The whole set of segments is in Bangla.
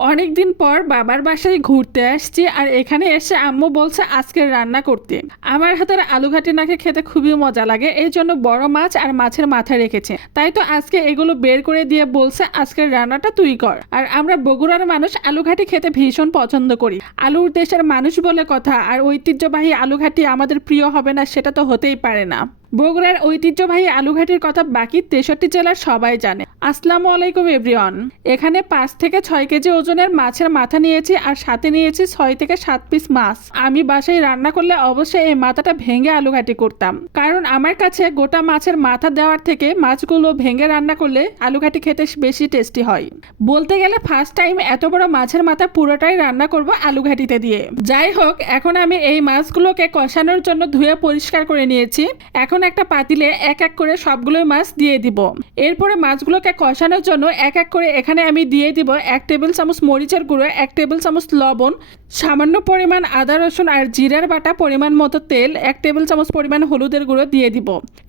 অনেকদিন পর বাবার বাসায় ঘুরতে আসছি আর এখানে এসে আম্মু বলছে আজকে রান্না করতে। আমার হাতের আলু ঘাটি নাকে খেতে খুবই মজা লাগে, এই জন্য বড় মাছ আর মাছের মাথা রেখেছে। তাই তো আজকে এগুলো বের করে দিয়ে বলছে আজকের রান্নাটা তুই কর। আর আমরা বগুড়ার মানুষ আলু ঘাটি খেতে ভীষণ পছন্দ করি। আলুর দেশের মানুষ বলে কথা, আর ঐতিহ্যবাহী আলু ঘাটি আমাদের প্রিয় হবে না, সেটা তো হতেই পারে না। বগুড়ার ঐতিহ্যবাহী আলুঘাটির কথা বাকি তেষট্টি জেলার সবাই জানে। আসসালামু আলাইকুম, এভরিওয়ান। এখানে পাঁচ থেকে ছয় কেজি ওজনের মাছের মাথা নিয়েছি আর সাথে নিয়েছি ছয় থেকে সাত পিস মাছ। আমি বাসায় রান্না করলে অবশ্যই এই মাথাটা ভেঙে আলুঘাটি করতাম। কারণ আমার কাছে গোটা মাছের মাথা দেওয়ার থেকে মাছগুলো ভেঙে রান্না করলে আলুঘাটি খেতে বেশি টেস্টি হয়। বলতে গেলে ফার্স্ট টাইম এত বড় মাছের মাথা পুরোটাই রান্না করব আলুঘাটিতে দিয়ে। যাই হোক, এখন আমি এই মাছগুলোকে কষানোর জন্য ধুয়ে পরিষ্কার করে নিয়েছি। এখন একটা পাতিলে এক এক করে সবগুলোই মাছ দিয়ে দিব। এরপরে মাছগুলোকে কষানোর জন্য এক এক করে এখানে আমি দিয়ে দিব এক টেবিল চামচ মরিচের গুঁড়ো, এক টেবিল চামচ লবণ, সামান্য পরিমাণ আদা, রসুন আর জিরার বাটা পরিমাণ মতো তেল, এক টেবিল চামচ পরিমাণ হলুদের গুঁড়ো দিয়ে দিব।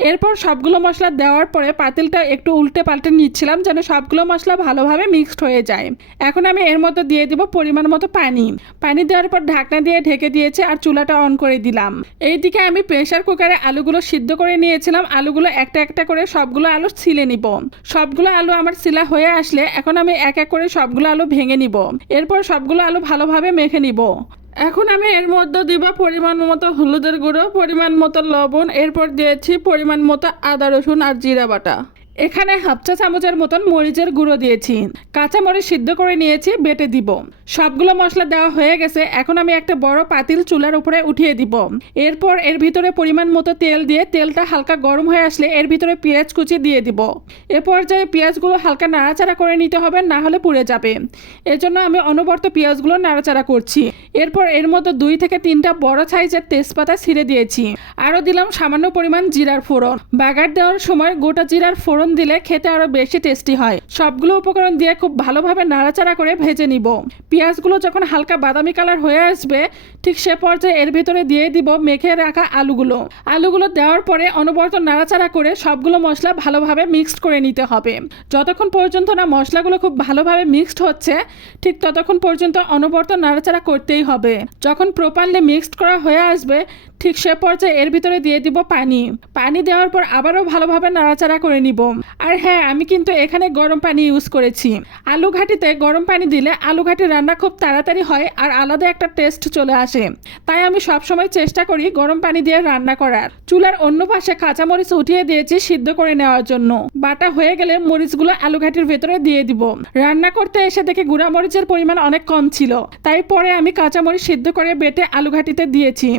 এরপর সবগুলো মশলা দেওয়ার পরে পাতিলটা একটু উল্টে পাল্টে নিচ্ছিলাম যেন সবগুলো মশলা ভালোভাবে মিক্সড হয়ে যায়। এখন আমি এর মধ্যে দিয়ে দিব পরিমাণ মতো পানি। পানি দেওয়ার পর ঢাকনা দিয়ে ঢেকে দিয়েছে আর চুলাটা অন করে দিলাম। এইদিকে আমি প্রেশার কুকারে আলুগুলো সিদ্ধ করে নিয়েছিলাম আলুগুলো, একটা একটা করে সবগুলো আলু ছিলে নিব। সবগুলো আলু আমার সিলা হয়ে আসলে এখন আমি এক এক করে সবগুলো আলু ভেঙে নিব। এরপর সবগুলো আলু ভালোভাবে মেখে নিব। এখন আমি এর মধ্যে দিব পরিমাণ মতো হলুদের গুঁড়ো, পরিমাণ মতো লবণ, এরপর দিয়েছি পরিমাণ মতো আদা, রসুন আর জিরা বাটা। এখানে হাফ চা চামচের মতন মরিচের গুঁড়ো দিয়েছি। কাঁচা মরিচ সিদ্ধ করে নিয়েছি, বেটে দিব। সবগুলো মশলা দেওয়া হয়ে গেছে, এখন আমি একটা বড় পাতিল চুলার উপরে উঠিয়ে দিব। এরপর এর ভিতরে পরিমাণ মতো তেল দিয়ে তেলটা হালকা গরম হয়ে আসলে এর ভিতরে পেঁয়াজ কুচি দিয়ে দিব। এ পর্যায়ে পেঁয়াজগুলো হালকা নাড়াচাড়া করে নিতে হবে, না হলে পুড়ে যাবে। এজন্য আমি অনবরত পেঁয়াজগুলো নাড়াচাড়া করছি। এরপর এর মধ্যে দুই থেকে তিনটা বড় সাইজের তেজপাতা ছিঁড়ে দিয়েছি। আরও দিলাম সামান্য পরিমাণ জিরার ফোড়ন। বাগার দেওয়ার সময় গোটা জিরার ফোড়ন দিলে খেতে আরও বেশি টেস্টি হয়। সবগুলো উপকরণ দিয়ে খুব ভালোভাবে নাড়াচাড়া করে ভেজে নিব। পেঁয়াজগুলো যখন হালকা বাদামি কালার হয়ে আসবে, ঠিক সে পর্যায়ে এর ভিতরে দিয়ে দিব মেখে রাখা আলুগুলো। আলুগুলো দেওয়ার পরে অনবরত নাড়াচাড়া করে সবগুলো মশলা ভালোভাবে মিক্সড করে নিতে হবে। যতক্ষণ পর্যন্ত না মশলাগুলো খুব ভালোভাবে মিক্সড হচ্ছে, ঠিক ততক্ষণ পর্যন্ত অনবরত নাড়াচাড়া করতেই হবে। যখন প্রপারলি মিক্সড করা হয়ে আসবে ঠিক সে পর্যায়ে এর ভিতরে দিয়ে দিব পানি। পানি দেওয়ার পর আবারও ভালোভাবে নাড়াচাড়া করে নিব। আর হ্যাঁ আমি কিন্তু এখানে গরম পানি ইউজ করেছি। আলু ঘাটিতে গরম পানি দিলে আলু ঘাটি রান্না খুব তাড়াতাড়ি হয় আর আলাদা একটা টেস্ট চলে আসে। তাই আমি সবসময় চেষ্টা করি গরম পানি দিয়ে রান্না করার। চুলার অন্য পাশে কাঁচামরিচ উঠিয়ে দিয়েছি সিদ্ধ করে নেওয়ার জন্য। বাটা হয়ে গেলে মরিচগুলো আলু ঘাটির ভেতরে দিয়ে দিব। রান্না করতে এসে দেখে গুঁড়া মরিচের পরিমাণ অনেক কম ছিল। তাই পরে আমি কাঁচামরিচ সিদ্ধ করে বেটে আলু ঘাটিতে দিয়েছি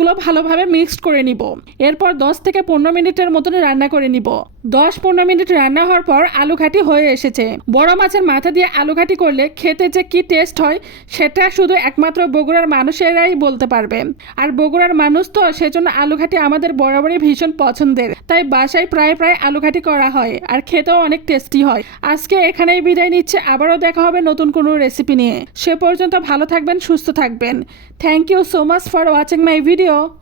কাঁচামরিচগুলো ভালোভাবে মিক্সড করে নিব। এরপর দশ থেকে পনেরো মিনিটের মতন রান্না করে নিব। দশ পনেরো মিনিট রান্না হওয়ার পর আলু ঘাটি হয়ে এসেছে। বড় মাছের মাথা দিয়ে আলু ঘাটি করলে খেতে যে কি টেস্ট হয়, সেটা শুধু একমাত্র বগুড়ার মানুষেরাই বলতে পারবে। আর বগুড়ার মানুষ তো সেজন্য আলু ঘাটি আমাদের বরাবরই ভীষণ পছন্দের। তাই বাসায় প্রায় প্রায় আলু ঘাটি করা হয় আর খেতেও অনেক টেস্টি হয়। আজকে এখানেই বিদায় নিচ্ছে। আবারও দেখা হবে নতুন কোনো রেসিপি নিয়ে। সে পর্যন্ত ভালো থাকবেন, সুস্থ থাকবেন। Thank you so much for watching my video 哟。